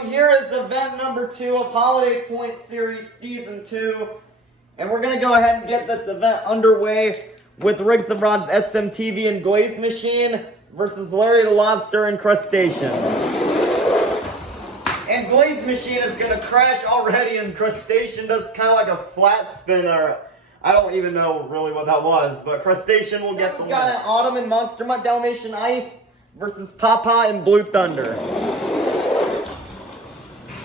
everyone, here is event number 2 of Holiday Point Series Season 2. And we're going to go ahead and get this event underway with Riggs and Rod's SMTV and Glaze Machine versus Larry the Lobster and Crustacean. And Glaze Machine is going to crash already, and Crustacean does kind of like a flat spin, or I don't even know really what that was, but Crustacean will get the win. We've got an Autumn and Monster Mutt Dalmatian Ice versus Papa and Blue Thunder.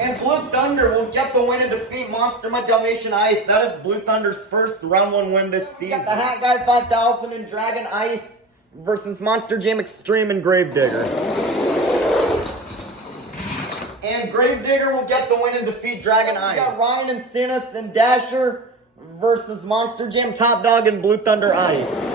And Blue Thunder will get the win and defeat Monster Mutt Dalmatian Ice. That is Blue Thunder's first round 1 win this season. The Hat Guy 5000 and Dragon Ice versus Monster Jam Extreme and Gravedigger. And Gravedigger will get the win and defeat Dragon Ice. We got Ryan and Sinus and Dasher versus Monster Jam Top Dog and Blue Thunder Ice.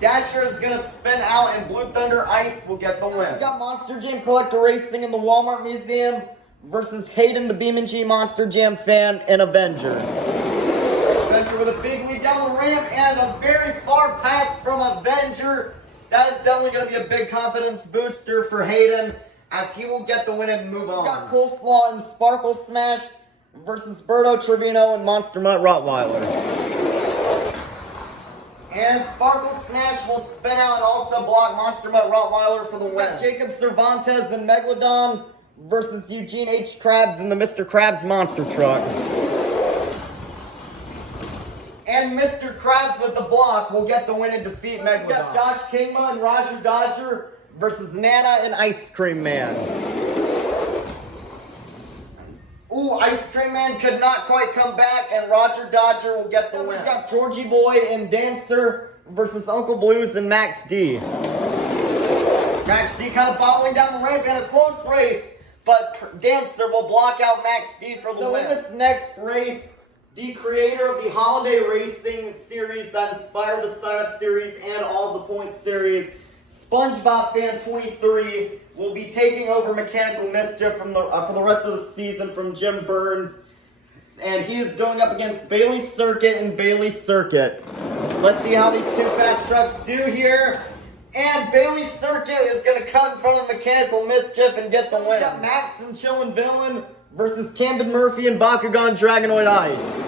Dasher is going to spin out and Blue Thunder Ice will get the win. We got Monster Jam Collector Racing in the Walmart Museum versus Hayden the BeamNG Monster Jam fan and Avenger. Avenger with a big lead down the ramp and a very far pass from Avenger. That is definitely going to be a big confidence booster for Hayden, as he will get the win and move on. We got Coleslaw and Sparkle Smash versus Berto Trevino and Monster Mutt Rottweiler. And Sparkle Smash will spin out and also block Monster Mutt Rottweiler for the win. Jacob Cervantes and Megalodon versus Eugene H. Krabs in the Mr. Krabs Monster Truck. And Mr. Krabs with the block will get the win and defeat Megalodon. We got Josh Kingma and Roger Dodger versus Nana and Ice Cream Man. Ooh, Ice Cream Man could not quite come back, and Roger Dodger will get the win. We've got Georgie Boy and Dancer versus Uncle Blues and Max D. Max D kind of bottling down the ramp in a close race, but Dancer will block out Max D for the win. So in this next race, the creator of the Holiday Racing series that inspired the Sign-Up series and all the points series, SpongeBob Fan 23, will be taking over Mechanical Mischief for the rest of the season from Jim Burns. And he is going up against Bailey Circuit and Bailey Circuit. Let's see how these two fast trucks do here. And Bailey Circuit is going to cut in front of Mechanical Mischief and get the win. We got Max and Chillin' Villain versus Camden Murphy and Bakugan Dragonoid Ice.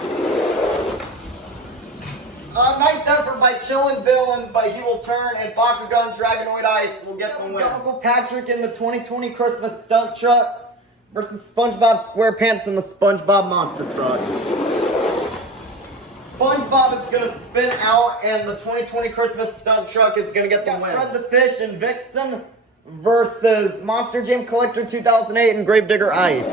Nice effort by Chillin' Villain, but he will turn, and Bakugan Dragonoid Ice will get the win. Uncle Patrick in the 2020 Christmas Stunt Truck versus SpongeBob SquarePants in the SpongeBob Monster Truck. SpongeBob is going to spin out, and the 2020 Christmas Stunt Truck is going to get the win. Fred the Fish and Vixen versus Monster Jam Collector 2008 and Gravedigger Ice.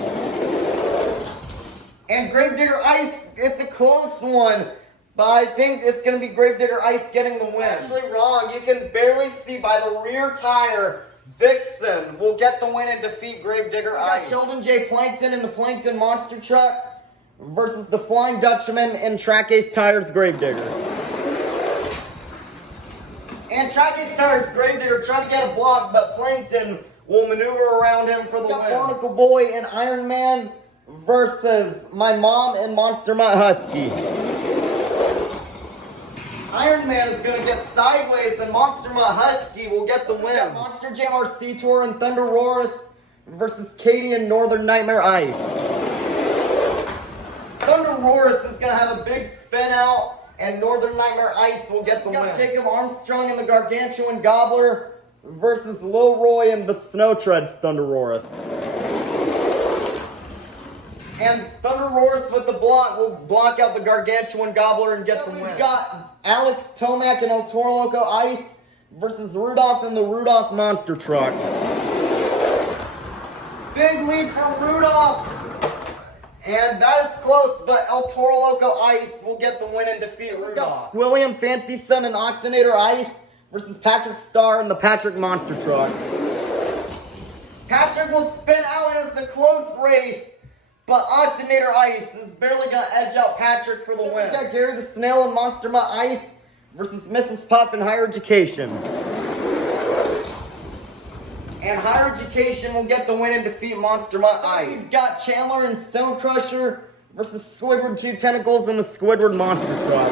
And Gravedigger Ice, it's a close one, but I think it's going to be Gravedigger Ice getting the win. Actually wrong. You can barely see by the rear tire. Vixen will get the win and defeat Gravedigger Ice. Sheldon J. Plankton in the Plankton Monster Truck versus the Flying Dutchman and Track Ace Tires Gravedigger. And Track Ace Tires Gravedigger trying to get a block, but Plankton will maneuver around him for the win. Barnacle Boy and Iron Man versus My Mom and Monster Mutt Husky. Iron Man is going to get sideways, and Monster Mutt Husky will get the win. Monster Jam RC Tour and Thunder Roarus versus Katie and Northern Nightmare Ice. Thunder Roarus is going to have a big spin out, and Northern Nightmare Ice will get the win. Jacob Armstrong and the Gargantuan Gobbler versus Lil Roy and the Snow Treads Thunder Roarus. And Thunder Roarus with the block will block out the Gargantuan Gobbler and get the win. We've got Alex Tomac and El Toro Loco Ice versus Rudolph and the Rudolph Monster Truck. Big lead for Rudolph. And that is close, but El Toro Loco Ice will get the win and defeat Rudolph. Squilliam Fancy Sun and Octonator Ice versus Patrick Starr and the Patrick Monster Truck. Patrick will spin out, and it's a close race, but Octonator Ice is barely going to edge out Patrick for the win. We got Gary the Snail and Monster Mutt Ice versus Mrs. Puff and Higher Education. And Higher Education will get the win and defeat Monster Mutt Ice. We've got Chandler and Stone Crusher versus Squidward 2 Tentacles and the Squidward Monster Truck.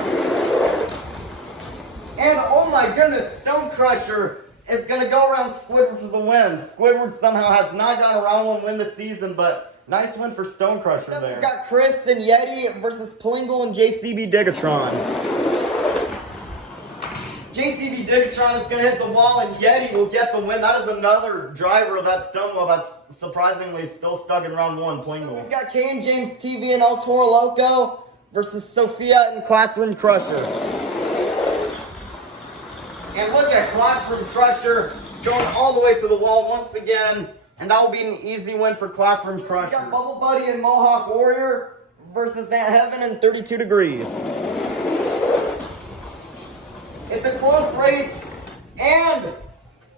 And oh my goodness, Stone Crusher is going to go around Squidward for the win. Squidward somehow has not gone around one win this season, but nice win for Stone Crusher there. We've got Chris and Yeti versus Plingle and JCB Digatron. JCB Digatron is going to hit the wall and Yeti will get the win. That is another driver of that stone wall that's surprisingly still stuck in round one, Plingle. We've got Kane James TV and El Toro Loco versus Sophia and Classroom Crusher. And look at Classroom Crusher going all the way to the wall once again. And that will be an easy win for Classroom Crusher. We've got Bubble Buddy and Mohawk Warrior versus Aunt Heaven and 32 Degrees. It's a close race, and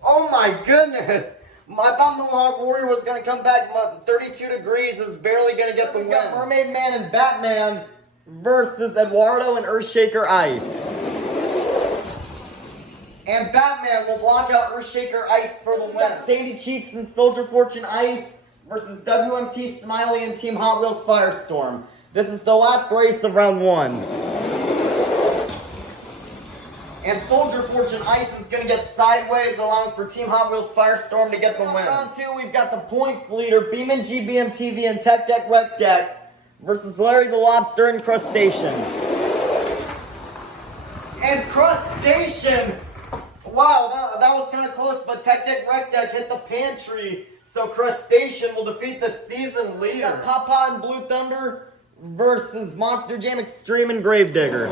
oh my goodness, I thought Mohawk Warrior was going to come back, but 32 Degrees is barely going to get the win. Mermaid Man and Batman versus Eduardo and Earthshaker Ice. And Batman will block out Earthshaker Ice for the win. Sandy Cheeks and Soldier Fortune Ice versus WMT Smiley and Team Hot Wheels Firestorm. This is the last race of round one. And Soldier Fortune Ice is going to get sideways, allowing for Team Hot Wheels Firestorm to get the win. Round two, we've got the points leader, Beeman GBM TV and Tech Deck Rec Deck versus Larry the Lobster and Crustacean. And Crustacean, wow, that was kind of close, but Tech Deck Rec Deck hit the pantry, so Crustacean will defeat the season leader. Papa and Blue Thunder versus Monster Jam Extreme and Gravedigger.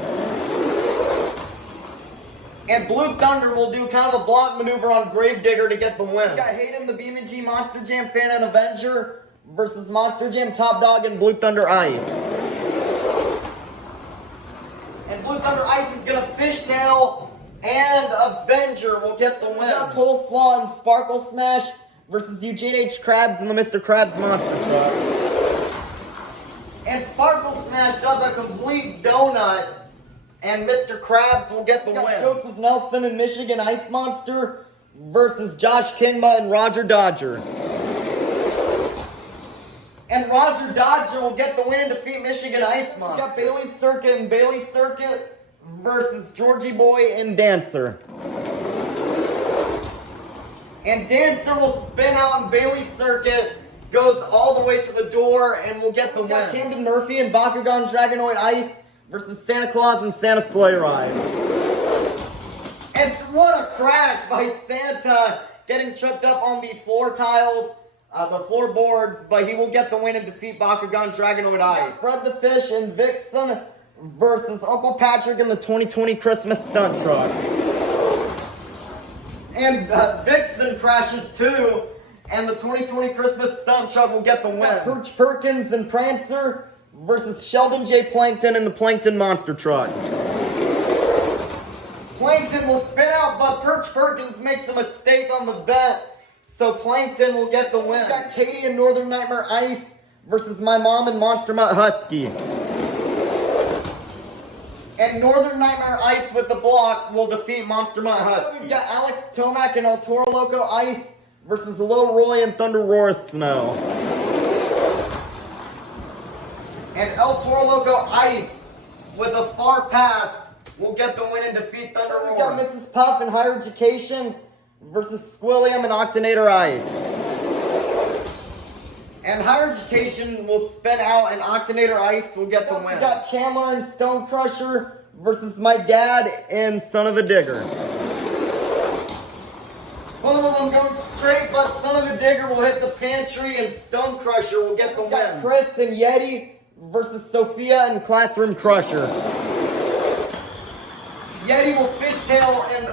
And Blue Thunder will do kind of a block maneuver on Gravedigger to get the win. We've got Hayden the Beam and G Monster Jam Fan and Avenger versus Monster Jam Top Dog and Blue Thunder Ice. And Blue Thunder Ice is going to fishtail and Avenger will get the win. We've got Coleslaw and Sparkle Smash versus Eugene H. Krabs and the Mr. Krabs Monster Truck. And Sparkle Smash does a complete donut. And Mr. Krabs will get the win. Joseph Nelson and Michigan Ice Monster versus Josh Kinma and Roger Dodger. And Roger Dodger will get the win and defeat Michigan Ice Monster. We got Bailey Circuit and Bailey Circuit versus Georgie Boy and Dancer. And Dancer will spin out and Bailey Circuit goes all the way to the door and will get the win. We got Camden Murphy and Bakugan Dragonoid Ice versus Santa Claus and Santa Sleigh Ride. And what a crash by Santa, getting tripped up on the floor tiles, the floorboards, but he will get the win and defeat Bakugan Dragonoid Ice. Fred the Fish and Vixen versus Uncle Patrick in the 2020 Christmas Stunt Truck. And Vixen crashes too, and the 2020 Christmas Stunt Truck will get the win. Perch Perkins and Prancer versus Sheldon J. Plankton in the Plankton Monster Truck. Plankton will spin out, but Perch Perkins makes a mistake on the bet, so Plankton will get the win. We got Katie and Northern Nightmare Ice versus My Mom and Monster Mutt Husky. And Northern Nightmare Ice with the block will defeat Monster Mutt Husky. We've got Alex Tomac and El Toro Loco Ice versus Low Roy and Thunder Roar Snow. And El Toro Loco Ice with a far pass will get the win and defeat Thunder Roar. We got Mrs. Puff and Higher Education versus Squilliam and Octonator Ice. And Higher Education will spin out and Octonator Ice will get the win. We got Chandler and Stone Crusher versus My Dad and Son of a Digger. Both of them going straight, but Son of a Digger will hit the pantry and Stone Crusher will get the win. We got Chris and Yeti versus Sophia and Classroom Crusher. Yeti will fishtail and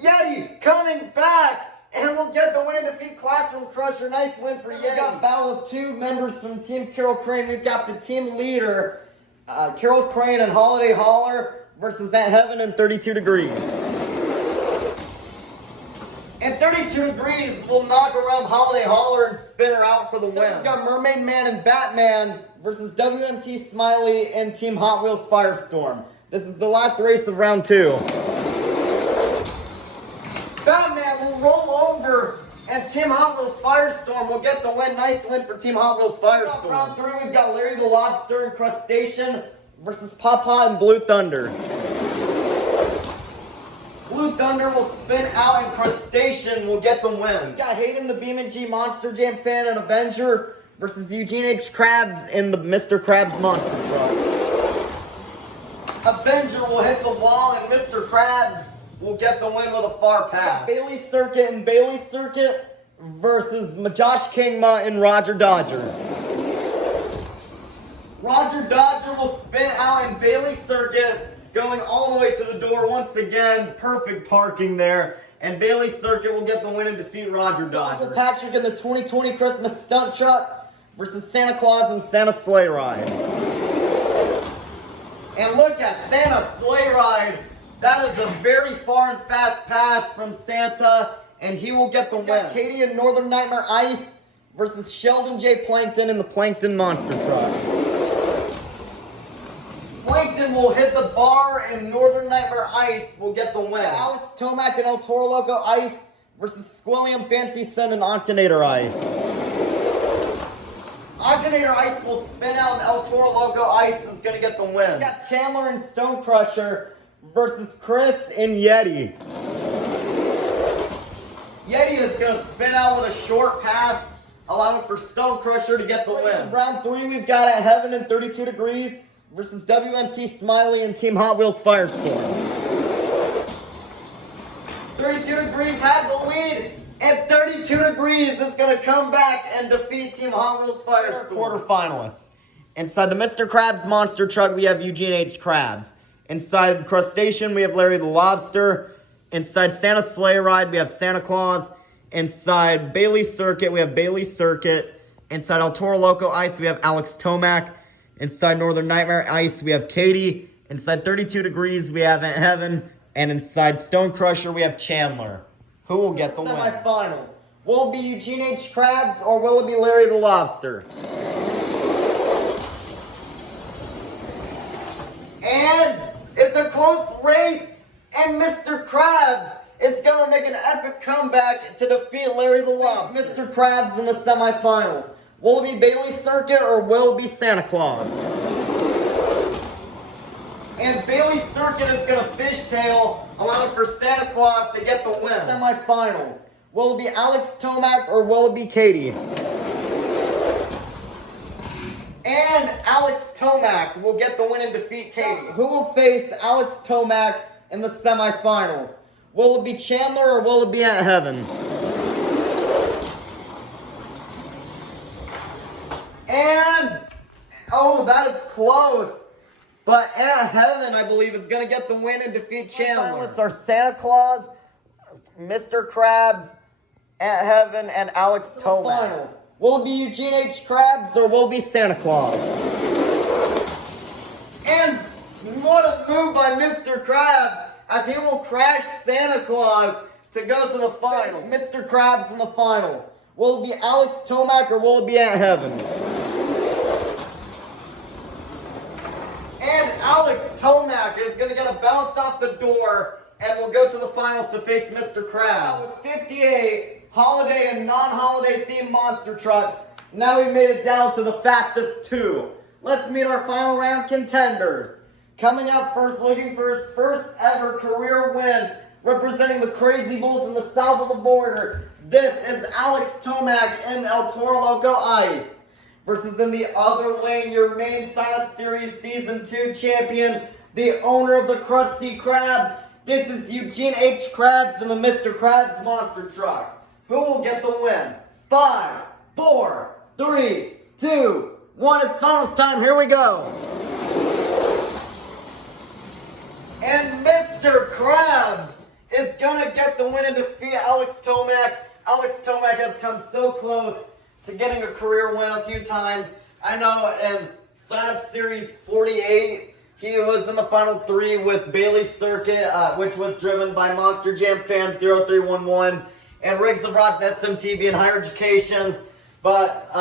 Yeti coming back and will get the win and defeat Classroom Crusher. Nice win for Yeti. We've got battle of two members from Team Carol Crane. We've got the team leader, Carol Crane and Holiday Holler versus Aunt Heaven and 32 Degrees. And 32 Degrees will knock around Holiday Holler and spin her out for the win. We've got Mermaid Man and Batman versus WMT Smiley and Team Hot Wheels Firestorm. This is the last race of round two. Batman will roll over and Team Hot Wheels Firestorm will get the win. Nice win for Team Hot Wheels Firestorm. Round three, we've got Larry the Lobster and Crustacean versus Papa and Blue Thunder. Blue Thunder will spin out and Crustacean will get the win. We got Hayden the BeamNG Monster Jam fan and Avenger versus Eugene H. Krabs in the Mr. Krabs Monster Truck. Avenger will hit the wall and Mr. Krabs will get the win with a far pass. Bailey Circuit and Bailey Circuit versus Josh Kingma and Roger Dodger. Roger Dodger will spin out in Bailey Circuit, going all the way to the door once again. Perfect parking there. And Bailey Circuit will get the win and defeat Roger Dodger. Patrick in the 2020 Christmas Stunt Truck versus Santa Claus and Santa Sleigh Ride. And look at Santa Sleigh Ride. That is a very far and fast pass from Santa, and he will get the win. Katie in Northern Nightmare Ice versus Sheldon J. Plankton in the Plankton Monster Truck. Plankton will hit the bar and Northern Nightmare Ice will get the win. Alex Tomac and El Toro Loco Ice versus Squilliam Fancy Sun and Octonator Ice. Octonator Ice will spin out and El Toro Loco Ice is going to get the win. We got Chandler and Stone Crusher versus Chris and Yeti. Yeti is going to spin out with a short pass, allowing for Stone Crusher to get the win. Round 3, we've got At Heaven and 32 Degrees versus WMT Smiley and Team Hot Wheels Firestorm. 32 Degrees had the lead, and 32 Degrees is going to come back and defeat Team Hot Wheels Firestorm. Quarterfinalists. Inside the Mr. Krabs Monster Truck, we have Eugene H. Krabs. Inside Crustacean, we have Larry the Lobster. Inside Santa Sleigh Ride, we have Santa Claus. Inside Bailey Circuit, we have Bailey Circuit. Inside El Toro Loco Ice, we have Alex Tomac. Inside Northern Nightmare Ice, we have Katie. Inside 32 Degrees, we have At Heaven. And inside Stone Crusher, we have Chandler. Who will get the win? Semifinals. Will it be Eugene H. Krabs or will it be Larry the Lobster? And it's a close race. And Mr. Krabs is going to make an epic comeback to defeat Larry the Lobster. Mr. Krabs in the semifinals. Will it be Bailey Circuit or will it be Santa Claus? And Bailey Circuit is going to fishtail, allowing for Santa Claus to get the win. Semifinals. Will it be Alex Tomac or will it be Katie? And Alex Tomac will get the win and defeat Katie. Who will face Alex Tomac in the semifinals? Will it be Chandler or will it be At Heaven? And, oh, that is close. But At Heaven, I believe, is going to get the win and defeat Chandler. Finalists are Santa Claus, Mr. Krabs, At Heaven, and Alex Tomac. Will it be Eugene H. Krabs or will it be Santa Claus? And what a move by Mr. Krabs, as he will crash Santa Claus to go to the finals. Mr. Krabs in the finals. Will it be Alex Tomac or will it be At Heaven? And Alex Tomac is going to get a bounce off the door and will go to the finals to face Mr. Krabs. With 58 holiday and non-holiday themed monster trucks, now we've made it down to the fastest 2. Let's meet our final round contenders. Coming up first, looking for his first ever career win, representing the Crazy Bulls in the south of the border. This is Alex Tomac in El Toro Loco Ice. Versus in the other lane, your main Silent Series Season 2 champion, the owner of the Krusty Krab. This is Eugene H. Krabs in the Mr. Krabs Monster Truck. Who will get the win? 5, 4, 3, 2, 1. It's finals time. Here we go. And Mr. Krabs is going to get the win and defeat Alex Tomac. Alex Tomac has come so close to getting a career win a few times. I know in Sign-Up Series 48, he was in the final 3 with Bailey Circuit, which was driven by Monster Jam Fan 0311, and Riggs of Rocks SMTV and Higher Education. But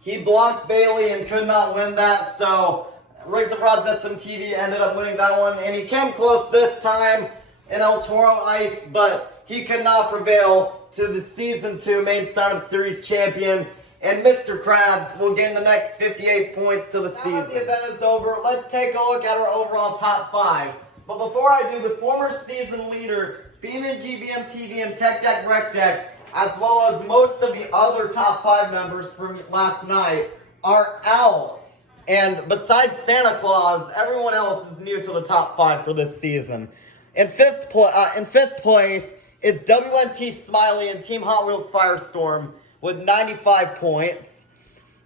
he blocked Bailey and could not win that, so Riggs of Rocks SMTV ended up winning that one. And he came close this time in El Toro Ice, but he could not prevail to the Season 2 main Sign-Up Series champion, and Mr. Krabs will gain the next 58 points to the season. Now that the event is over, let's take a look at our overall top 5. But before I do, the former season leader, Beeman, GBM, TVM, Tech Deck, Rec Deck, as well as most of the other top 5 members from last night are out. And besides Santa Claus, everyone else is new to the top 5 for this season. In fifth place is WNT Smiley and Team Hot Wheels Firestorm with 95 points.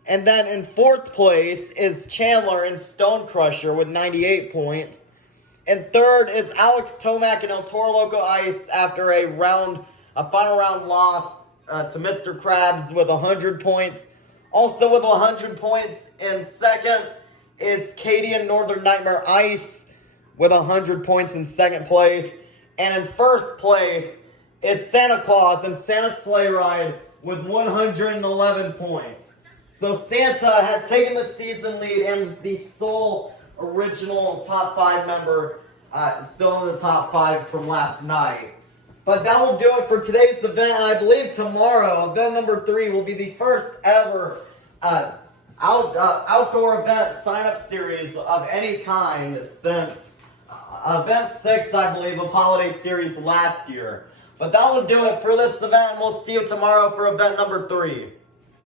And then in 4th place is Chandler and Stone Crusher with 98 points. And 3rd is Alex Tomac and El Toro Loco Ice after a final round loss to Mr. Krabs with 100 points. Also with 100 points in 2nd is Katie and Northern Nightmare Ice with 100 points in 2nd place. And in 1st place is Santa Claus and Santa Sleigh Ride with 111 points. So Santa has taken the season lead and is the sole original top 5 member, still in the top 5 from last night. But that will do it for today's event, and I believe tomorrow, event number 3, will be the first ever outdoor event sign-up series of any kind since event 6, I believe, of Holiday Series last year. But that will do it for this event, and we'll see you tomorrow for event number 3.